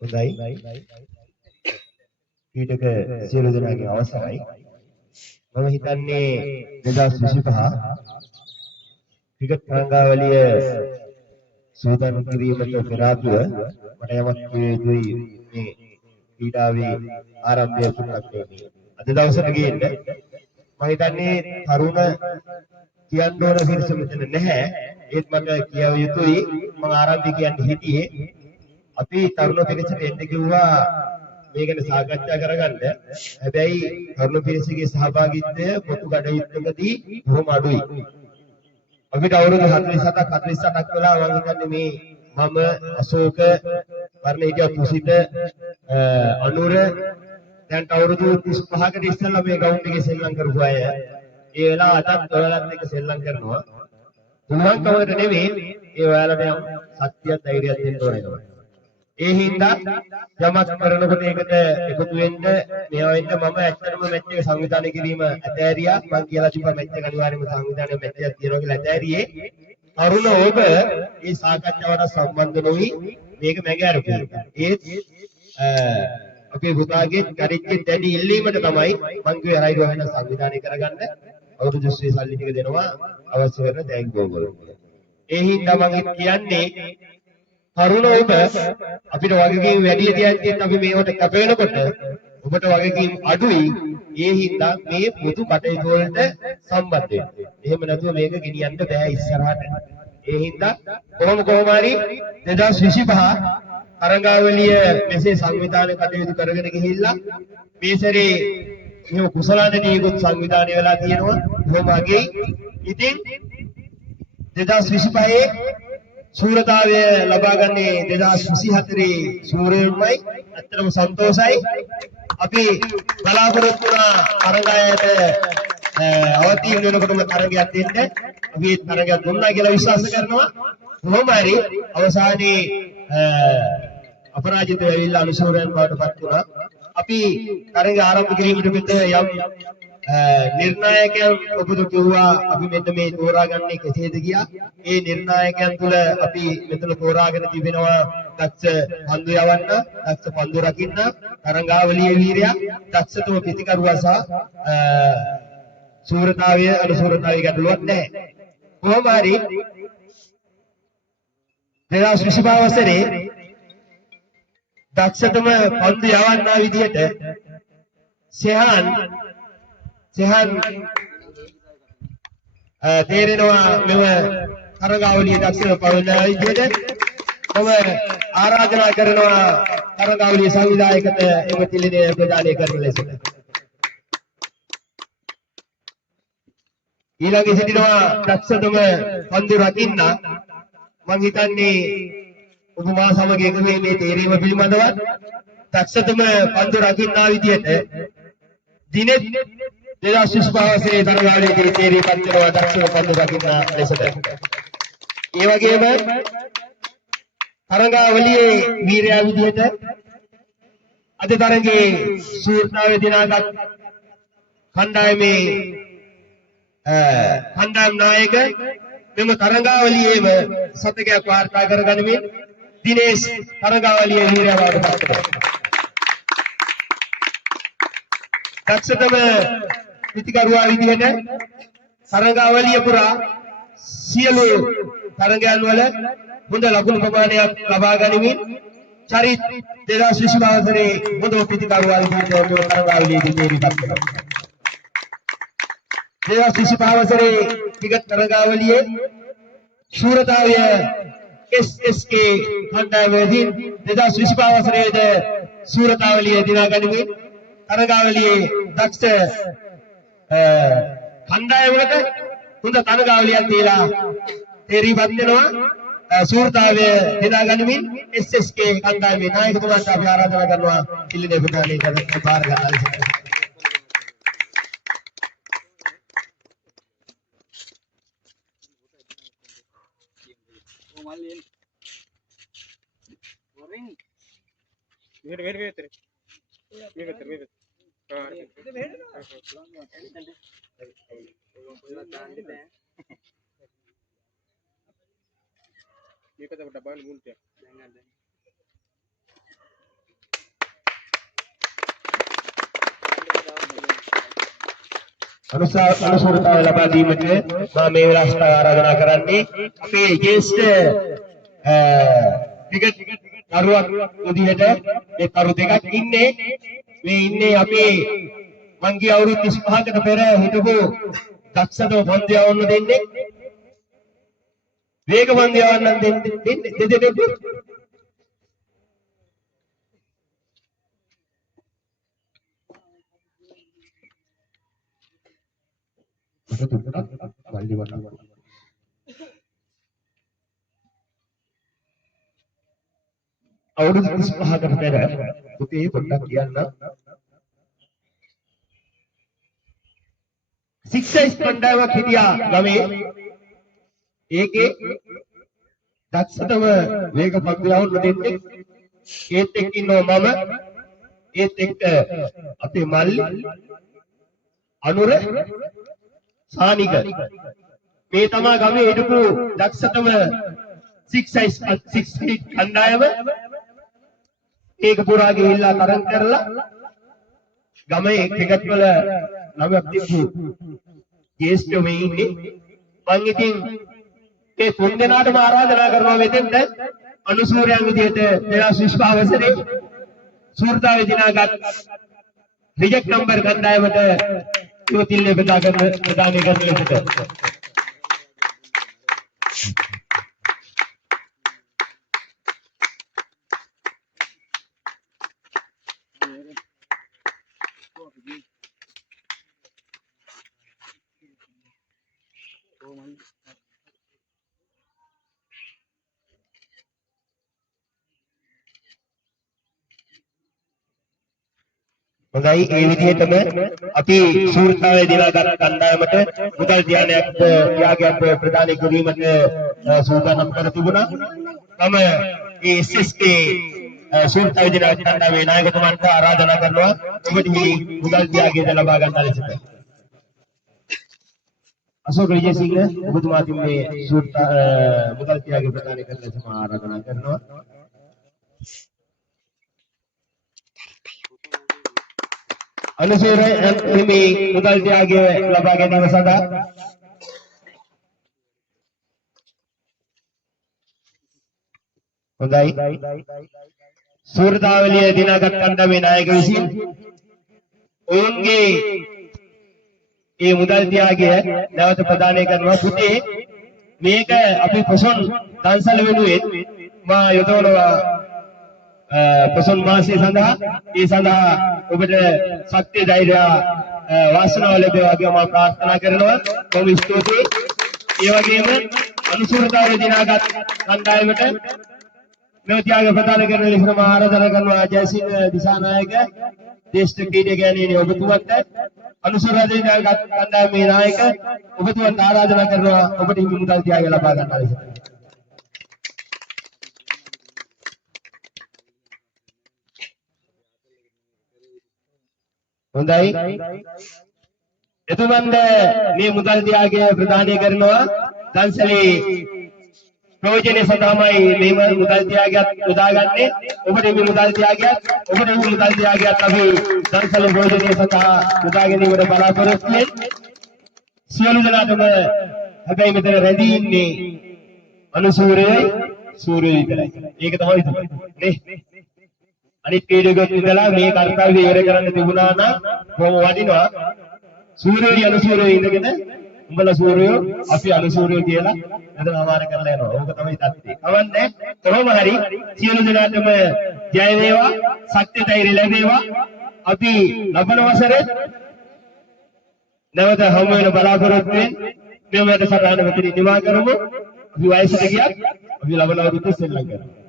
හොඳයි. ඊටක සියලු දෙනාගේ අවසරයි. මම හිතන්නේ 2025 ක්‍රිකට් තරඟාවලිය සූදානම් කිරීමට පෙර ආතුව මට යමක් කිය යුතුයි මේ ක්‍රීඩාවේ ආරම්භය සුට්ටක් මේ අද දවසට ගිහින් මම හිතන්නේ තරුණ කියන්න ඕන පිරිස මෙතන නැහැ. ඒත් මට කියව යුතුයි මම ආරම්භය කියන්න හිටියේ අපි තරුණ පිරිසට එන්න කිව්වා මේ ගැන සාකච්ඡා කරගන්න. හැබැයි තරුණ පිරිසගේ සහභාගීත්වය පොදු කටයුත්තකදී බොහොම අඩුයි. අපිට අවුරුදු 47ක් 48ක් වෙලා මම හිතන්නේ මේ මම අශෝක වර්ණ හිටියා කුසිත අනුර දැන් අවුරුදු 35කට ඉස්සෙල්ලා මේ ගවුන්ඩ් එකේ සෙල්ලම් කරපු අය ඒ වෙලාව අදත් ඔයාලත් එක්ක සෙල්ලම් කරනවා. උන්වංකමකට නෙමෙයි ඒ ඔයාලට යම් ශක්තියක් ධෛර්යයක් දෙන්න ඕනේ. ඒ හින්දා යමක් කරනකොට ඒකට එකතු වෙන්න මේවා වෙන්න මම ඇත්තටම මැච් එක සංවිධානය කිරීම ඇතෑරියා. මම කියලා තිබ්බා මැච් එක අනිවාර්යයෙන්ම සංවිධානය මැච් එකක් තියෙනවා කියලා ඇතෑරියේ. අරුණ ඔබ මේ සාකච්ඡාවට සම්බන්ධ නොවි මේක මැගෑරුවා. ඒත් අපේ පුතාගේ චරිතයේ දැඩි ඉල්ලීමට තමයි මම කිව්වේ රයිඩ් වෙන සංවිධානය කරගන්න. අවුරුදු 20 සල්ලි ටික දෙනවා අවශ්‍ය කරන තෑග්ග ඕගොල්ලෝ. ඒ හින්දා මම කියන්නේ තරුණ ඔබ අපිට වගකීම් වැඩි තියද්දිත් අපි මේවට කැප වෙනකොට ඔබට වගකීම් අඩුයි. ඒ හින්දා මේ පොදු කටයුතු වලට සම්බන්ධ වෙන්න. එහෙම නැතුව මේක ගෙනියන්න බෑ ඉස්සරහට. ඒ හින්දා කොහොම හරි 2025 තරඟාවලිය මෙසේ සංවිධානය කටයුතු කරගෙන ගිහිල්ලා මේ සැරේ මේ කුසලානදීකුත් සංවිධානය වෙලා තියෙනවා. බොහොම අගෙයි. ඉතින් 2025 සූරතාවය ලබා ගන්නේ 2024 සූර්යයමයි. ඇත්තටම සන්තෝෂයි. අපි බලාපොරොත්තු වුණා තරඟයට අවතීර්ණ වෙනකොටම තරඟයක් දෙන්න. අපි තරඟයක් දුන්නා කියලා විශ්වාස කරනවා. කොහොම හරි අවසානයේ අපරාජිත වෙවිලා අනුශෝරයන් බවට පත් වුණා. අපි තරඟ ආරම්භ කිරීමට මෙතන යම් නිර්ණායකයන් ඔබට කිව්වා අපි මෙන්න මේ තෝරාගන්නේ කෙසේද කියා. ඒ නිර්ණායකයන් තුල අපි මෙතන තෝරාගෙන තිබෙනවා දක්ෂ පන්දු යවන්න, දක්ෂ පන්දු රකින්න, තරඟාවලියේ වීරයා, දක්ෂතම පිටිකරුවා සහ සූරතාවය අනුසූරතාවය ගැටලුවක් නැහැ. කොහොම හරි 2025 වසරේ දක්ෂතම පන්දු යවන්නා විදිහට සෙහන් තේරෙනවා මෙව තරඟාවලිය දක්ෂව පවන විදිහට මම ආරාධනා කරනවා තරඟාවලිය සංවිධායකට එම තිලිනේ ප්‍රදානය කරන ලෙසට. ඊළඟ සිටිනවා දක්ෂතම පන්දු රකින්න. මම හිතන්නේ ඔබ මා සමග එකතු වෙ මේ තේරීම පිළිබඳව දක්ෂතම පන්දු රකින්නා විදිහට දිනෙත් 2025 වසරේ තරඟාවලියේ තේරීපත් කරනවා දක්ෂම පන්දු රකින්න ලෙසට. ඒ වගේම තරඟාවලියේ වීරයා විදිහට අද තරඟේ සූර්ණාවේ දිනාගත් කණ්ඩායමේ කණ්ඩායම් නායක මෙම තරඟාවලියේම සතකයක් වාර්තා කරගනිමින් දිනේෂ් තරඟාවලියේ වීරයා බවට පත් කරනවා. දක්ෂතම පිටිකරුවා විදිහට තරඟාවලිය පුරා සියලු තරඟයන් වල හොඳ ලකුණු ප්‍රමාණයක් ලබා ගනිමින් චරිත 2025 වසරේ හොඳ පිටිකරුවා විදිහට තරඟාවලියේදී තේරීපත් කරනවා. 2025 වසරේ ක්‍රිකට් තරඟාවලියේ ශූරතාවය SSK කණ්ඩායමේදී 2025 වසරේද ශූරතාවලිය දිනා ගනිමින් තරඟාවලියේ දක්ෂ කණ්ඩායමකට හොඳ තරඟාවලියක් දීලා තේරීපත් වෙනවා. ශූරතාවය දිනා ගනිමින් SSK කණ්ඩායමේ නායකතුමාට අපි ආරාධනා කරනවා කිලිනේ පුතාණේ කරන බාර ගන්න. අනුසරතාව ලබා දීමට මම මේ වෙලාවට ආරාධනා කරන්නේ අපේ ජේෂ්ඨ ක්‍රිකට් දරුවක් විදිහට ඒ දරු දෙකක් ඉන්නේ අපේ මං ගිය අවුරුදු 35කට පෙර හිටපු දක්ෂතම පන්දු යවන්න දෙන්නේ වේග පන්දු යවන්න දෙන්නේ දෙදෙනෙක් අවුරුදු 35කට පෙර පුතේ පොඩ්ඩක් කියන්න සික්සයිස් කණ්ඩායමක් හිටියා ගමේ ඒකේ දක්ෂතම වේග පන්දු යවන්න දෙන්නේ ඒත් එක්ක ඉන්නවා මම ඒත් එක්ක අපේ මල්ලි අනුර සානික මේ තමයි ගමේ හිටපු දක්ෂතම 6 feet කණ්ඩායම ඒක පුරා ගිහිල්ලා තරඟ කරලා ගමේ ක්‍රිකට් වල නමක් තිබ්බු ජේෂ්ඨ මේ ඉන්නේ මං ඉතින් ඒ තුන් දෙනාටම ආරාධනා කරනවා මෙතෙන්ට අනුසූරයන් විදියට 2025 වසරේ සූර්තාවේ දිනාගත් රිජෙක්ට් නම්බර් කණ්ඩායමට ඉවතිල්ලේ ප්‍රදානය කරන ලෙසට හොඳයි ඒ විදිහටම අපි සූර්තාවේ දිනාගත් කණ්ඩායමට මුදල් ත්‍යාගයක් ප්‍රදානය කිරීමට සූදානම් කර තිබුණා. තම මේ SSK සූර්තාවේ දිනාගත් කණ්ඩායමේ නායකතුමන්ට ආරාධනා කරනවා ඔබට මේ මුදල් ත්‍යාගය ලබා ගන්න ලෙසට. අශෝක විජේසිංහ ඔබතුමාට මේ සූර්තා මුදල් ත්‍යාගය ප්‍රදානය කරන ලෙස ආරාධනා කරනවා. අනුසූර හිමි මුදල් ත්‍යාගය ලබා ගැනීම සඳහා හොඳයි සූර්තාවලිය දිනාගත් කණ්ඩායමේ නායක විසින් ඔවුන්ගේ මේ මුදල් ත්‍යාගය නැවත ප්‍රදානය කරනවා පුතේ මේක අපි පොසොන් දන්සල වෙනුවෙන් මා යොදවනවා පොසොන් මාසය සඳහා ඒ සඳහා ඔබට ශක්තිය ධෛර්ය වාසනාව ලැබේවා කියලා මම ප්‍රාර්ථනා කරනවා. බොහොම ස්තුතියි. ඒ වගේම අනුසූරතාවේ දිනාගත් කණ්ඩායමට මේ ත්‍යාග ප්‍රදාන කරන ලෙස මම ආරාධනා කරනවා ජයසිංහ දිසානායක දේශීය ක්‍රීඩකයන්ගේ ඔබතුමන්ට අනුසූරතාවේ දිනාගත් කණ්ඩායමේ නායක ඔබතුමන්ට ආරාධනා කරනවා ඔබට හිමි මුදල් ත්‍යාගය ලබා ගන්න ලෙස. හොඳයි එතුමන්ද මේ මුදල් ත්‍යාගය ප්‍රදානය කරනවා දන්සලේ ප්‍රයෝජනය සඳහාමයි මේ මුදල් ත්‍යාගයක් යොදාගන්නේ ඔබට මේ මුදල් ත්‍යාගයක් අපි දන්සලේ ප්‍රයෝජනය සඳහා යොදා ගැනීමට බලාපොරොත්තු වෙන්නේ සියලු දෙනාටම හැබැයි මෙතන රැඳී ඉන්නේ අනුසූරයයි සූර්යය විතරයි ඒක තමයි නේ අනිත් ක්‍රීඩකයන් ඉඳලා මේ කර්තව්‍ය ඉවර කරන්න තිබුණා නම් කොහොම වටිනවා සූර්යය අනුසූර්යය ඉඳගෙන උඹලා සූර්යෝ අපි අනුසූර්යෝ කියලා නේද අමාර කරලා යනවා. ඕක තමයි தත්ත්වය. අවන්නේ කොහොම හරි සියලු දෙනාටම ජය වේවා, ශක්තිය ධෛර්ය ලැබේවා. අපි ලබන වසරේ නැවත හමු වෙන බලාපොරොත්තු වෙන්නේ මේ වැඩසටහන මෙතන නිමා කරමු. අපි වයසට ගියත් අපි ලබන අවුරුද්දේ සෙල්ලම් කරමු.